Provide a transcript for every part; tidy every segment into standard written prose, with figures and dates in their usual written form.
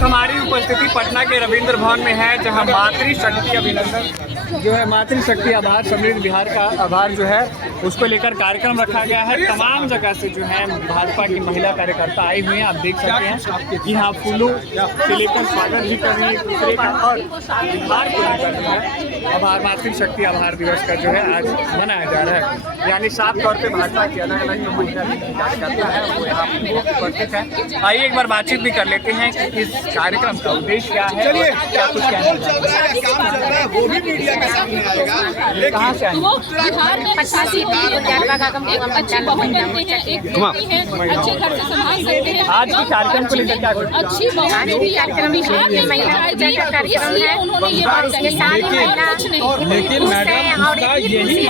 हमारी उपस्थिति पटना के रविंद्र भवन में है, जहां मातृशक्ति अभिनंदन जो है मातृशक्ति आभार समृद्ध बिहार का आभार जो है उसको लेकर कार्यक्रम रखा गया है। तमाम जगह से जो है भाजपा की महिला कार्यकर्ता आई हुई हैं। आप देख सकते हैं कि यहाँ फूलों से लेकर स्वागत भी कर रही है एक दूसरे का, और बिहार को लेकर जो है आभार मातृशक्ति आभार दिवस का जो है आज मनाया जा रहा है। यानी साफ तौर पर भाजपा की अलग अलग जो महिला कार्यकर्ता है वो यहाँ उपस्थित है। आइए एक बार बातचीत भी कर लेते हैं कि इस कार्यक्रम का उद्देश्य क्या है, क्या कुछ कहना वो भी मीडिया के सामने आएगा। कहाँ से आएंगे? बिहार में 85 अच्छी बहू बनते हैं, एक बेटी है, अच्छे घर से संभाल सकते हैं। आज के कार्यक्रम को लेकर क्या अच्छी बहू बेटी कार्यक्रम बिहार में महिला इसलिए उन्होंने ये बात कही, और कुछ नहीं। लेकिन मैडम उसका यही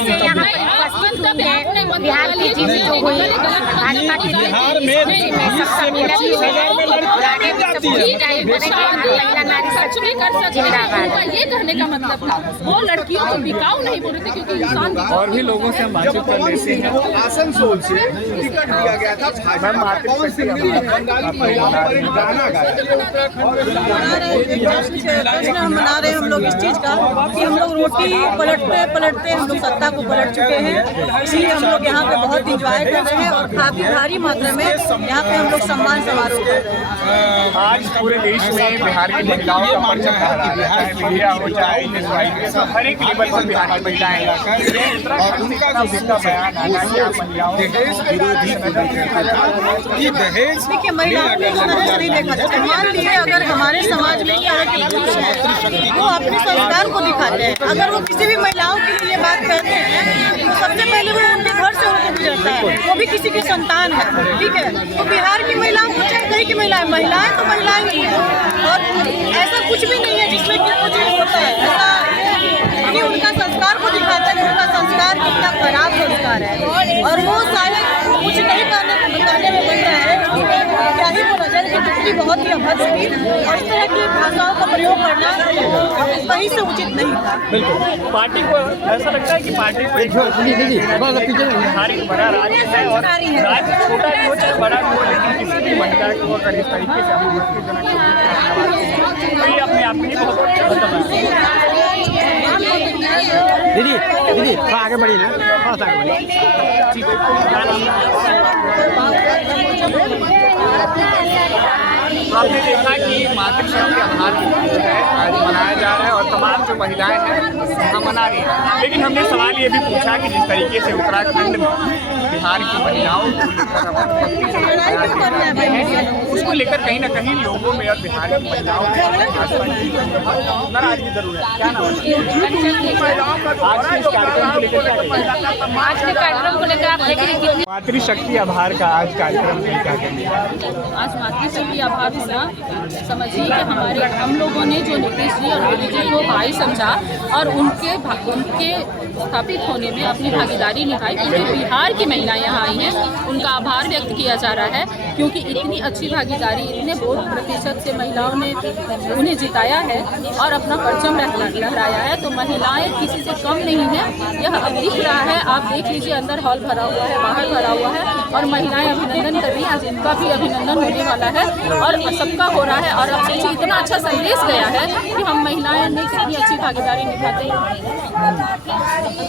बिहार की जीत जो हुई भाजपा की बिहार में 20,000 में लड़की जाती है। सच में कर सकते हैं, ये कहने का मतलब था। वो लड़कियों को बिकाऊ नहीं बोल रहे थे, क्योंकि इंसान और भी लोगों से हम बातचीत कर लेते हैं। आसनसोल से टिकट दिया गया था, हम मना रहे हैं हम लोग इस चीज़ का कि हम लोग रोटी पलटते पलटते हम लोग सत्ता को पलट चुके हैं। इसलिए हम लोग यहाँ पे बहुत इंजॉय कर रहे हैं और काफी भारी मात्रा में यहाँ पे हम लोग सम्मान समारोह कर रहे हैं। आज पूरे देश में बिहार की महिलाओं का परचम लहरा रहा है, मीडिया हो चाहे हर एक लेवल पर बिहार की महिलाएं और उनका जो बयान आना है दहेज विरोधी ये दहेज देखिए महिलाओं को तो नजर नहीं देखा जाता। मान लीजिए अगर हमारे समाज में वो अपने संस्कार को दिखाते हैं, अगर वो किसी भी महिलाओं के लिए बात करते हैं तो सबसे पहले वो उनके घर से होकर गुजरता है, वो भी किसी की संतान है, ठीक है। तो बिहार की महिलाओं को चाहे कहीं की महिलाएं तो महिलाएं ही हैं, और ऐसा कुछ भी नहीं है जिसमें कि कुछ होता है। ऐसा ये उनका संस्कार को दिखाता है, उनका संस्कार कितना खराब संस्कार है, और वो शायद कुछ नहीं बताने में बनता है। क्या ही बोला जाए कि दुखी बहुत ही अभद्र थी, और इस तरह की भाषाओं का प्रयोग करना कहीं से उचित नहीं था। बिल्कुल पार्टी को ऐसा लगता है कि पार्टी को एक बिहार एक बड़ा राज्य है, और राज्य छोटा भी हो चाहे बड़ा भी हो, लेकिन किसी भी महिला को अगर इस तरीके से ये अपने आप में ही बहुत दीदी आगे बढ़ी ना, थोड़ा सा आगे बढ़ी। आपने देखा कि मातृशक्ति आभार दिवस है आज मनाया जा रहा है, और तमाम जो महिलाएं हैं यहाँ मना रही हैं। लेकिन हमने सवाल ये भी पूछा कि जिस तरीके से उत्तराखंड में बिहार की महिलाओं को उसको लेकर कहीं ना कहीं लोगों में और बिहार की महिलाओं में नाराजगी जरूर है। क्या नाम आज के कार्यक्रम को लेकर आप देख रहे हैं मातृशक्ति आभार का आज कार्यक्रम क्या करेंगे? आज मातृशक्ति आभार समझिए कि हम लोगों ने जो नीतीश जी और मोदी जी को भाई समझा और उनके स्थापित होने में अपनी भागीदारी निभाई। पूरे बिहार की महिलाएं यहाँ आई हैं, उनका आभार व्यक्त किया जा रहा है, क्योंकि इतनी अच्छी भागीदारी, इतने वोट प्रतिशत से महिलाओं ने उन्हें जिताया है और अपना परचम लहराया है। तो महिलाएं किसी से कम नहीं है, यह अब दिख रहा है। आप देख लीजिए, अंदर हॉल भरा हुआ है, बाहर भरा हुआ है, और महिलाएं अभिनंदन कर रही हैं। आज इनका भी अभिनंदन होने वाला है और सबका हो रहा है। और अब सोचिए, इतना अच्छा संदेश गया है कि हम महिलाएं ने कितनी अच्छी भागीदारी निभाते हैं।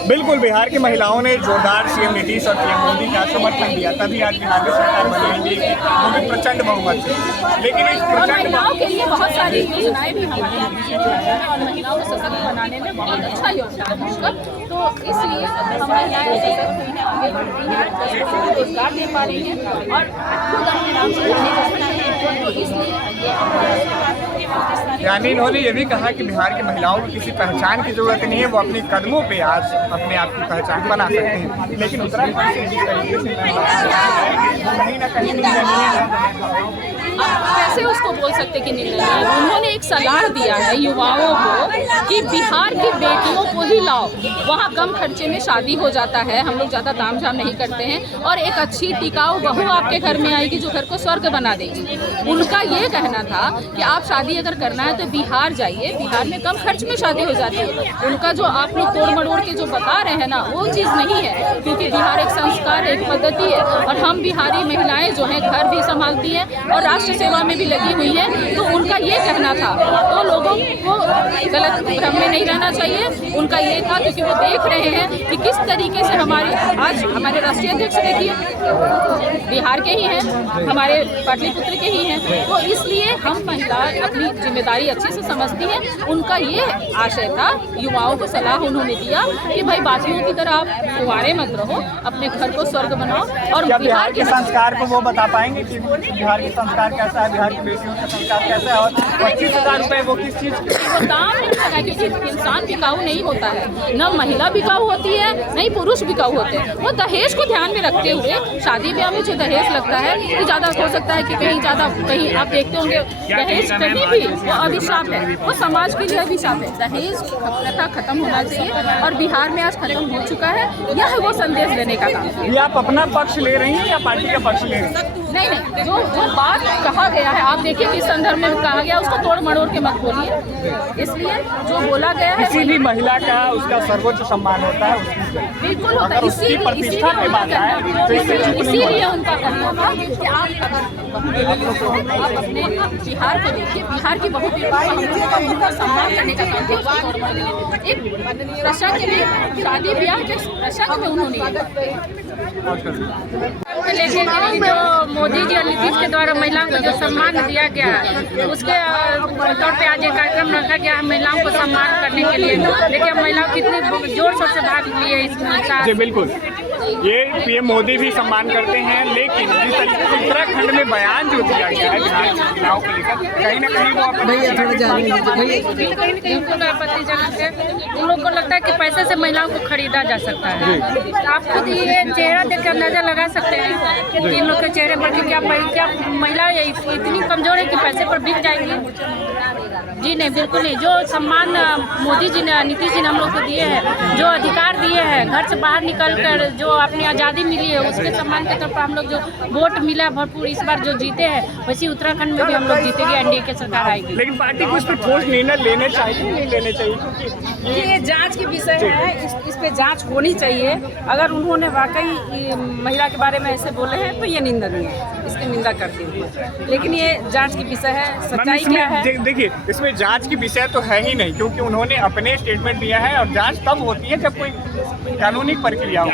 बिल्कुल, बिहार की महिलाओं ने जोरदार सीएम नीतीश और पीएम मोदी का समर्थन दिया, तभी आज बिहार में सरकार बनी है, वो भी प्रचंड बहुमत से। लेकिन इस महिलाओं के लिए बहुत सारी योजनाएं भी हमारे यहाँ और महिलाओं को सशक्त बनाने में बहुत अच्छा योगदान है उनका। तो इसलिए हम महिलाएं सशक्त हुई हैं, आगे बढ़ रही हैं, रोजगार दे पा रही हैं और खुद अपने नाम से रहने लगती हैं। तो इसलिए यानी इन्होंने ये भी कहा कि बिहार की महिलाओं को किसी पहचान की जरूरत नहीं है, वो अपने कदमों पे आज अपने आप की पहचान बना सकते हैं। लेकिन उत्तराखंड से जिस तरीके से कहीं ना कहीं कैसे उसको बोल सकते कि निर्णय है। उन्होंने एक सलाह दिया है युवाओं को कि बिहार की बेटियों को ही लाओ, वहाँ कम खर्चे में शादी हो जाता है, हम लोग ज़्यादा तामझाम नहीं करते हैं, और एक अच्छी टिकाऊ बहू आपके घर में आएगी जो घर को स्वर्ग बना देगी। उनका ये कहना था कि आप शादी अगर करना है तो बिहार जाइए, बिहार में कम खर्च में शादी हो जाती है। उनका जो आप लोग तोड़ मड़ोड़ के जो बता रहे हैं ना, वो चीज़ नहीं है, क्योंकि बिहार एक संस्कार, एक पद्धति है, और हम बिहारी महिलाएं जो हैं घर भी संभालती हैं और राष्ट्र राष्ट्र सेवा में भी लगी हुई है, तो उनका ये कहना था, तो लोगों को गलत भ्रम में नहीं रहना चाहिए। उनका ये था क्योंकि वो देख रहे हैं कि किस तरीके से आज हमारे राष्ट्रीय अध्यक्ष देखिए बिहार के ही हैं, हमारे पाटलिपुत्र के ही हैं, तो इसलिए हम महिला अपनी जिम्मेदारी अच्छे से समझती हैं। उनका ये आशय था, युवाओं को सलाह उन्होंने दिया कि भाई बाकियों की तरह आप कुंवारे मत रहो, अपने घर को स्वर्ग बनाओ। और बिहार के संस्कार को वो बता पाएंगे कि बिहार के संस्कार कैसा है, बिहार की बेटियों का संस्कार कैसा है, और 25,000 रुपये वो किस चीज़ वो दाम नहीं लगा, क्योंकि इंसान बिकाऊ नहीं होता है, न महिला बिकाऊ होती है न ही पुरुष बिकाऊ होते हैं। वो दहेज को ध्यान में रखते हुए शादी ब्याह में जो दहेज लगता है कि ज़्यादा हो सकता है कि कहीं आप देखते होंगे दहेज कहीं भी वो अभिशाप है, वो समाज के लिए अभिशाप है। दहेज प्रथा खत्म होना चाहिए और बिहार में आज खत्म हो चुका है। यह वो संदेश देने का काम। ये आप अपना पक्ष ले रही हैं या पार्टी का पक्ष ले रही हैं? नहीं, जो बात कहा गया है, आप देखिए किस संदर्भ में कहा गया, उसको तोड़ मड़ोड़ के मत बोलिए। इसलिए जो बोला गया है, किसी भी महिला का उसका सर्वोच्च सम्मान होता है, बिल्कुल होता है। इसीलिए उनका कहना था कि आप अपने बिहार को देखिए, बिहार की बहुत उनका सम्मान करने का काम किया। एक प्रसंग में, शादी ब्याह के प्रसंग में उन्होंने लेकिन जो मोदी जी और नीतीश के द्वारा महिलाओं को जो सम्मान दिया गया, उसके तौर पे आज ये कार्यक्रम रखा गया है महिलाओं को सम्मान करने के लिए। देखिए महिलाओं कितनी जोर शोर से भाग लिए इसमें। जी बिल्कुल, ये पीएम मोदी भी सम्मान करते हैं, लेकिन जिस तरीके से उत्तराखंड में बयान जो दिया गया है महिलाओं को लेकर, कहीं ना कहीं वो बिल्कुल आपत्तिजनक है। उन लोग को लगता है कि पैसे से महिलाओं को खरीदा जा सकता है। आप खुद ये चेहरा देख कर अंदाजा लगा सकते हैं कि इन लोग के चेहरे पर कि क्या महिला इतनी कमजोर है कि पैसे पर बिक जाएंगी। जी नहीं, बिल्कुल नहीं। जो सम्मान मोदी जी ने, नीतीश जी ने हम लोग को दिए हैं, जो अधिकार दिए हैं, घर से बाहर निकल कर जो अपनी आज़ादी मिली है, उसके सम्मान के तौर पर हम लोग जो वोट मिला भरपूर इस बार जो जीते हैं, वैसे उत्तराखंड में भी हम लोग जीतेंगे, एनडीए की सरकार आएगी। लेकिन पार्टी को इस पर ठोस निर्णय लेने चाहिए, नहीं लेने चाहिए, क्योंकि ये जांच के विषय है। इस पे जांच होनी चाहिए। अगर उन्होंने वाकई महिला के बारे में ऐसे बोले हैं तो ये निंदनीय है, इसकी निंदा करती हूँ। लेकिन ये जांच की विषय है, सच्चाई क्या है। देखिए, इसमें जांच की विषय तो है ही नहीं, क्योंकि उन्होंने अपने स्टेटमेंट दिया है और जांच तब होती है जब कोई कानूनी प्रक्रिया हो।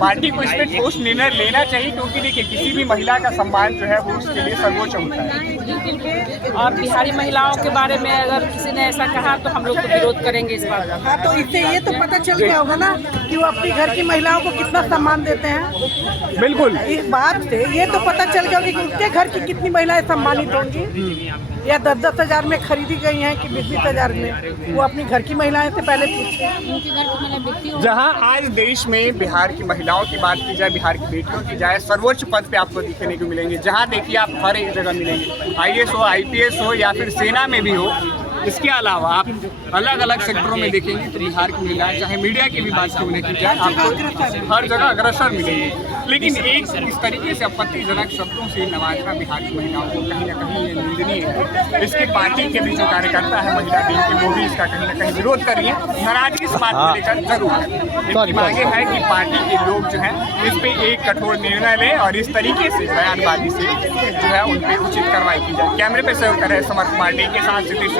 पार्टी को इस पर ठोस निर्णय लेना चाहिए, क्योंकि देखिए किसी भी महिला का सम्मान जो है वो उसके लिए सर्वोच्च होता है। और बिहारी महिलाओं के बारे में अगर किसी ने ऐसा कहा तो हम लोग तो विरोध करेंगे इस बात का। तो इससे ये तो पता चल गया होगा ना कि वो अपने घर की महिलाओं को कितना सम्मान देते हैं। बिल्कुल, इस बात से ये तो पता चल गया कि उसके घर की कितनी महिलाएं सम्मानित होंगी, या 10-10 हज़ार में खरीदी गई हैं कि 20-20 हज़ार में। वो अपनी घर की महिलाएं से पहले पूछे। जहां आज देश में बिहार की महिलाओं की बात की जाए, बिहार की बेटियों की जाए, सर्वोच्च पद पे आपको दिखने को मिलेंगे। जहां देखिए आप हर एक जगह मिलेंगे, IAS हो, IPS हो या फिर सेना में भी हो। इसके अलावा आप अलग अलग सेक्टरों में देखेंगे तो बिहार की महिलाएं, चाहे मीडिया की भी बात क्यों नहीं की जाए, आपको हर जगह अग्रसर मिलेंगे। लेकिन एक इस तरीके से आपत्तिजनक शब्दों से नवाजना बिहार की महिलाओं को कहीं ना कहीं ये निंदनीय है। इसकी पार्टी के भी जो कार्यकर्ता है महिला विंग के, वो भी इसका कहीं ना कहीं विरोध कर रही है। नाराजगी इस बात को लेकर जरूर है। इनकी मांगे है कि पार्टी के लोग जो है इस पे एक कठोर निर्णय लें और इस तरीके से बयानबाजी से जो है उन पर उचित कार्रवाई की जाए। कैमरे पे सहयोग कर रहे समर कुमार डे के साथ सिद्धेश।